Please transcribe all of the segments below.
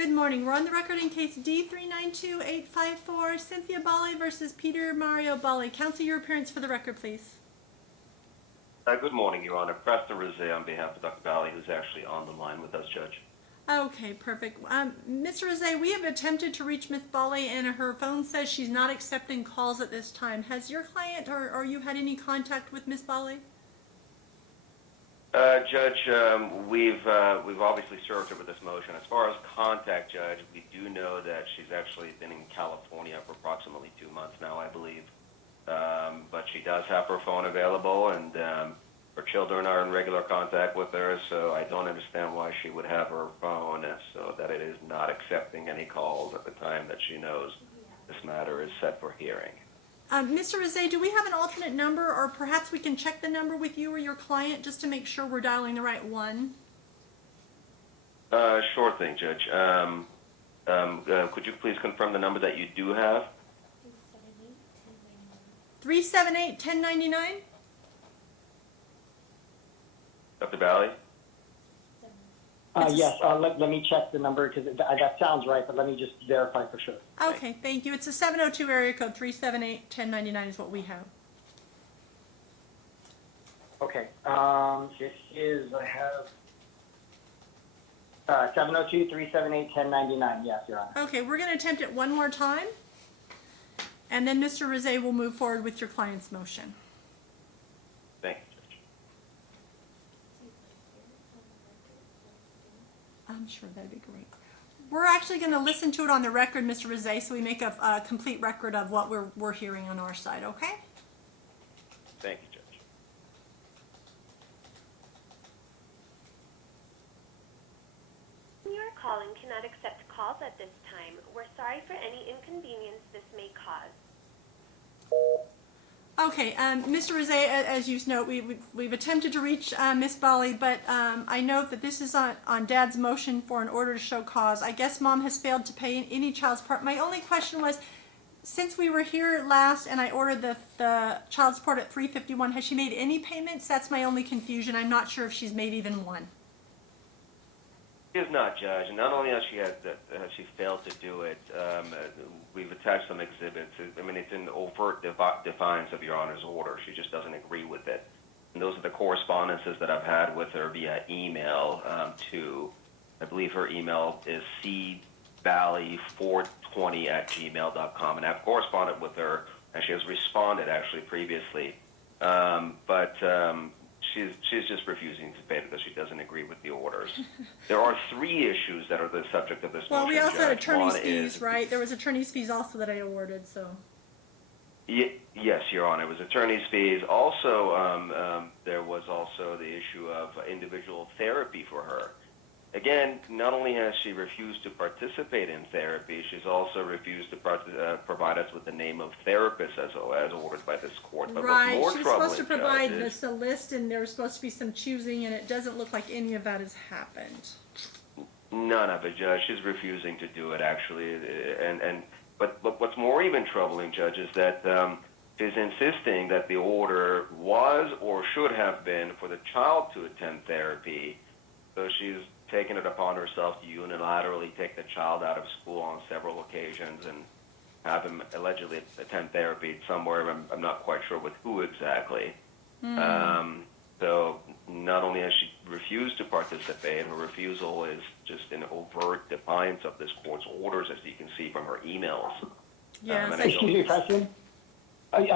Good morning. We're on the record in case D392854, Cynthia Balle versus Peter Mario Balle. Counsel, your appearance for the record, please. Good morning, Your Honor. Preston Rosé on behalf of Dr. Balle, who's actually on the line with us, Judge. Okay, perfect. Mr. Rosé, we have attempted to reach Ms. Balle, and her phone says she's not accepting calls at this time. Has your client or you had any contact with Ms. Balle? Judge, we've obviously served her with this motion. As far as contact, Judge, we do know that she's actually been in California for approximately 2 months now, I believe. But she does have her phone available, and her children are in regular contact with her, so I don't understand why she would have her phone so that it is not accepting any calls at the time that she knows this matter is set for hearing. Mr. Rosé, do we have an alternate number, or perhaps we can check the number with you or your client just to make sure we're dialing the right one? Sure thing, Judge. Could you please confirm the number that you do have? 378-1099? Dr. Balle? Yes, let me check the number because that sounds right, but let me just verify for sure. Okay, thank you. It's a 702 area code. 378-1099 is what we have. Okay, it is, I have 702-378-1099, yes, Your Honor. Okay, we're going to attempt it one more time, and then Mr. Rosé will move forward with your client's motion. Thank you, Judge. I'm sure that'd be great. We're actually going to listen to it on the record, Mr. Rosé, so we make a complete record of what we're hearing on our side, okay? Thank you, Judge. You are calling cannot accept calls at this time. We're sorry for any inconvenience this may cause. Okay, Mr. Rosé, as you know, we've attempted to reach Miss Balle, but I note that this is on Dad's motion for an order to show cause. I guess Mom has failed to pay any child support. My only question was, since we were here last and I ordered the child support at $351, has she made any payments? That's my only confusion. I'm not sure if she's made even one. She is not, Judge. And not only has she failed to do it, we've attached some exhibits. I mean, it's in overt defiance of Your Honor's order. She just doesn't agree with it. And those are the correspondences that I've had with her via email to, I believe her email is cballe420@gmail.com. And I've corresponded with her, and she has responded actually previously. She's just refusing to pay because she doesn't agree with the orders. There are 3 issues that are the subject of this motion. Well, we also had attorney's One fees, is, right? There was attorney's fees also that I awarded, so. Yes, Your Honor. It was attorney's fees. Also, there was also the issue of individual therapy for her. Again, not only has she refused to participate in therapy, she's also refused to provide us with the name of therapist as ordered by this court. But right, what's more she was supposed to troubling, provide Judge, us a list, and there was supposed to be some choosing, and it doesn't look like any of that has happened. None of it, Judge. She's refusing to do it, actually. But what's more even troubling, Judge, is that she's insisting that the order was or should have been for the child to attend therapy. So she's taken it upon herself to unilaterally take the child out of school on several occasions and have him allegedly attend therapy somewhere. I'm not quite sure with who exactly. So not only has she refused to participate, her refusal is just in overt defiance of this court's orders, as you can see from her emails. Yes, Excuse me, Preston. I'm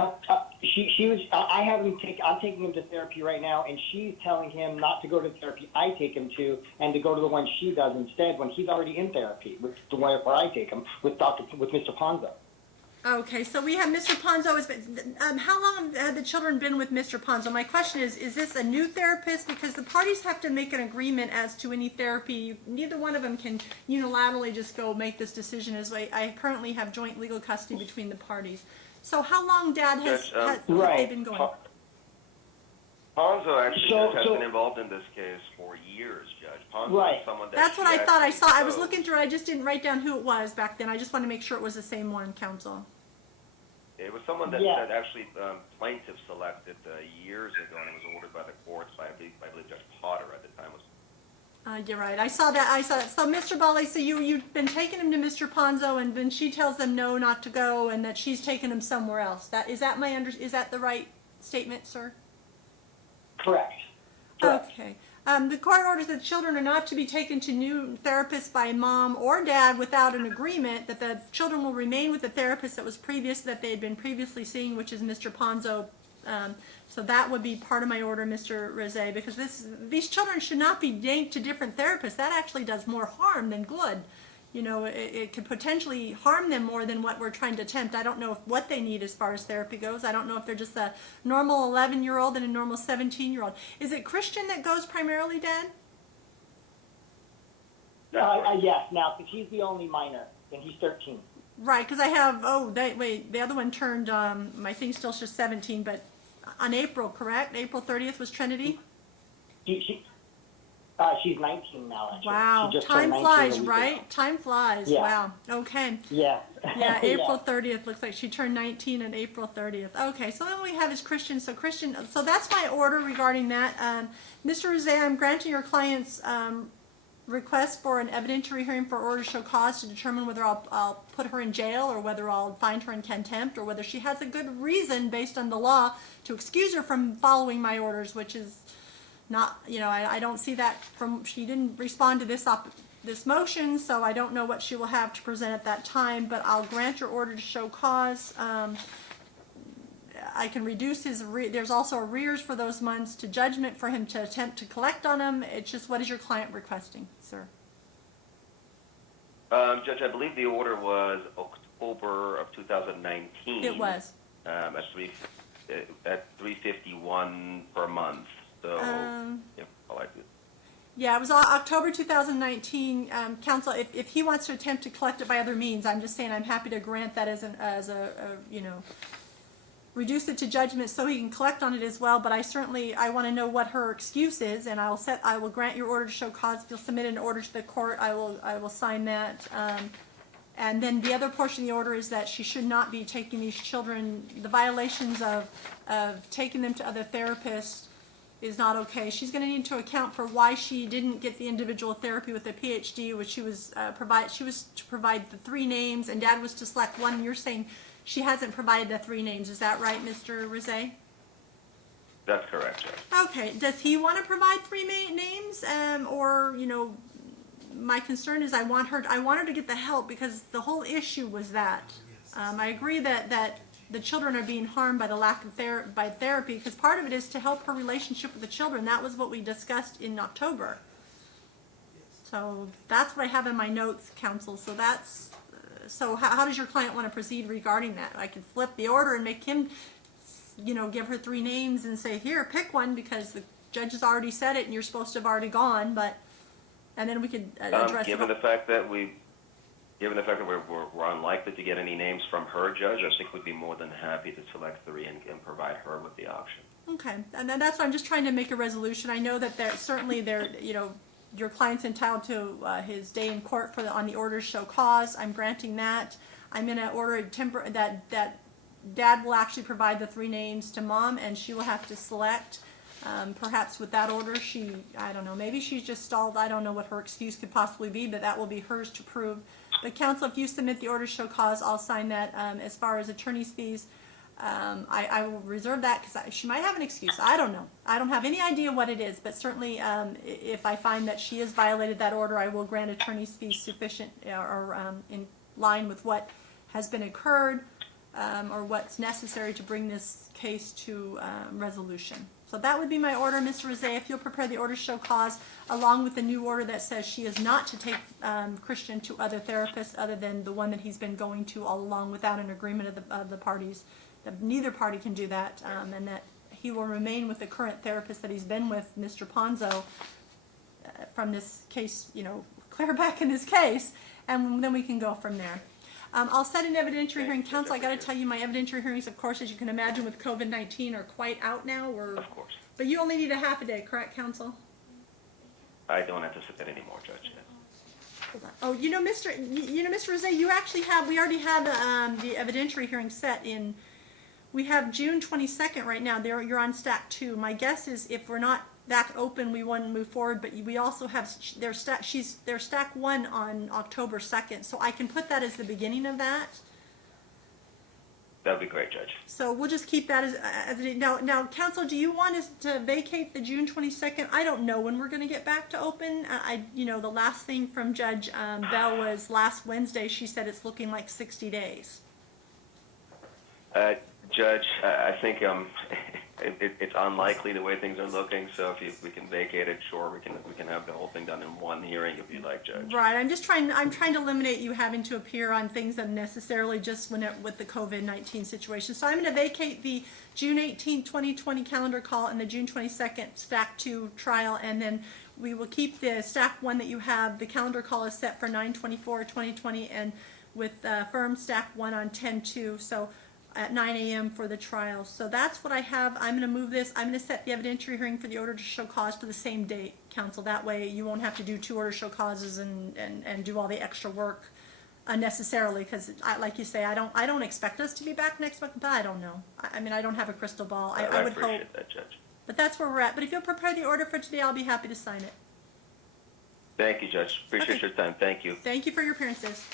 taking him to therapy right now, and she's telling him not to go to therapy I take him to, and to go to the one she does instead when he's already in therapy, with the one where I take him with Mr. Ponzo. Okay, so we have Mr. Ponzo. How long have the children been with Mr. Ponzo? My question is this a new therapist? Because the parties have to make an agreement as to any therapy. Neither one of them can unilaterally just go make this decision. As I currently have joint legal custody between the parties. So how long, Dad, has they been going? Ponzo actually has been involved in this case for years, Judge. Ponzo is someone that That's what I thought I saw. I was looking through it. I just didn't write down who it was back then. I just wanted to make sure it was the same one, counsel. It was someone that actually plaintiff selected years ago, and it was ordered by the courts by I believe Judge Potter at the time. You're right. I saw that. So, Mr. Balle, so you've been taking him to Mr. Ponzo, and then she tells them no, not to go, and that she's taking him somewhere else. Is that the right statement, sir? Correct. Correct. Okay. The court orders that children are not to be taken to new therapists by mom or dad without an agreement that the children will remain with the therapist that they had been previously seeing, which is Mr. Ponzo. So that would be part of my order, Mr. Rizé, because these children should not be yanked to different therapists. That actually does more harm than good. You know, it could potentially harm them more than what we're trying to attempt. I don't know what they need as far as therapy goes. I don't know if they're just a normal 11-year-old and a normal 17-year-old. Is it Christian that goes primarily, Dad? Yes, now, because he's the only minor, and he's 13. Right, because I have, the other one turned, my thing still says 17, but on April, correct? April 30th was Trinity? She's 19 now, actually. Wow, She just time turned 19 flies, a week right? ago. Time flies, Yeah. wow, okay. Yeah. Yeah, April Yeah. 30th, looks like she turned 19 on April 30th. Okay, so then we have is Christian, so that's my order regarding that. Mr. Rizé, I'm granting your client's request for an evidentiary hearing for order to show cause to determine whether I'll put her in jail or whether I'll find her in contempt or whether she has a good reason based on the law to excuse her from following my orders, which is not, I don't see that she didn't respond to this motion, so I don't know what she will have to present at that time, but I'll grant your order to show cause. I can reduce there's also arrears for those months to judgment for him to attempt to collect on them. It's just, what is your client requesting, sir? Judge, I believe the order was October of 2019. It was. At $351 per month. So, all I do. Yeah, it was October 2019. Counsel, if he wants to attempt to collect it by other means, I'm just saying I'm happy to grant that as a reduce it to judgment so he can collect on it as well. But I want to know what her excuse is, and I will grant your order to show cause. If you'll submit an order to the court, I will sign that. And then the other portion of the order is that she should not be taking these children. The violations of taking them to other therapists is not okay. She's going to need to account for why she didn't get the individual therapy with the PhD, which she was to provide the 3 names, and Dad was to select one. And you're saying she hasn't provided the 3 names. Is that right, Mr. Rizé? That's correct, Judge. Okay. Does he want to provide 3 names, or my concern is I want her to get the help, because the whole issue was that. I agree that the children are being harmed by the lack of therapy, because part of it is to help her relationship with the children. That was what we discussed in October. So that's what I have in my notes, counsel. So that's how does your client want to proceed regarding that? I could flip the order and make him, give her 3 names and say, here, pick one, because the judge has already said it and you're supposed to have already gone. And then we could address given the fact that we're unlikely to get any names from her, Judge, I think we'd be more than happy to select 3 and provide her with the option. Okay, and then that's why I'm just trying to make a resolution. I know that your client's entitled to his day in court on the order to show cause. I'm granting that. I'm going to order that Dad will actually provide the 3 names to Mom, and she will have to select. Perhaps with that order, I don't know, maybe she's just stalled. I don't know what her excuse could possibly be, but that will be hers to prove. But counsel, if you submit the order to show cause, I'll sign that. As far as attorney's fees, I will reserve that, because she might have an excuse. I don't know. I don't have any idea what it is, but certainly if I find that she has violated that order, I will grant attorney's fees sufficient or in line with what has been occurred or what's necessary to bring this case to resolution. So that would be my order, Mr. Rizé. If you'll prepare the order to show cause, along with the new order that says she is not to take Christian to other therapists other than the one that he's been going to all along without an agreement of the parties, that neither party can do that, and that he will remain with the current therapist that he's been with, Mr. Ponzo, from this case, clear back in this case, and then we can go from there. I'll set an evidentiary hearing. Counsel, I got to tell you, my evidentiary hearings, of course, as you can imagine, with COVID-19 are quite out now. Of course. But you only need a half a day, correct, Counsel? I don't anticipate any more, Judge. Oh, Mr. Rizé, you actually we already had the evidentiary hearing set in. We have June 22nd right now. You're on stack 2. My guess is if we're not back open, we want to move forward, but we also have their stack 1 on October 2nd, so I can put that as the beginning of that. That'd be great, Judge. So we'll just keep that as now, Council, do you want us to vacate the June 22nd? I don't know when we're going to get back to open. The last thing from Judge Bell was last Wednesday. She said it's looking like 60 days. Judge, I think it's unlikely the way things are looking. So if we can vacate it, sure, we can have the whole thing done in one hearing if you like, Judge. Right. I'm trying to eliminate you having to appear on things unnecessarily just with the COVID-19 situation. So I'm going to vacate the June 18, 2020 calendar call and the June 22nd stack 2 trial, and then we will keep the stack 1 that you have. The calendar call is set for 9/24/2020, and with firm stack 1 on 10/2. So at 9 a.m. for the trial. So that's what I have. I'm going to move this. I'm going to set the evidentiary hearing for the order to show cause to the same date, Council. That way you won't have to do 2 order to show causes and do all the extra work unnecessarily, because like you say, I don't expect us to be back next month, but I don't know. I mean, I don't have a crystal ball. I would appreciate hope that, Judge. But that's where we're at. But if you'll prepare the order for today, I'll be happy to sign it. Thank you, Judge. Appreciate your time. Thank you. Thank you for your appearances.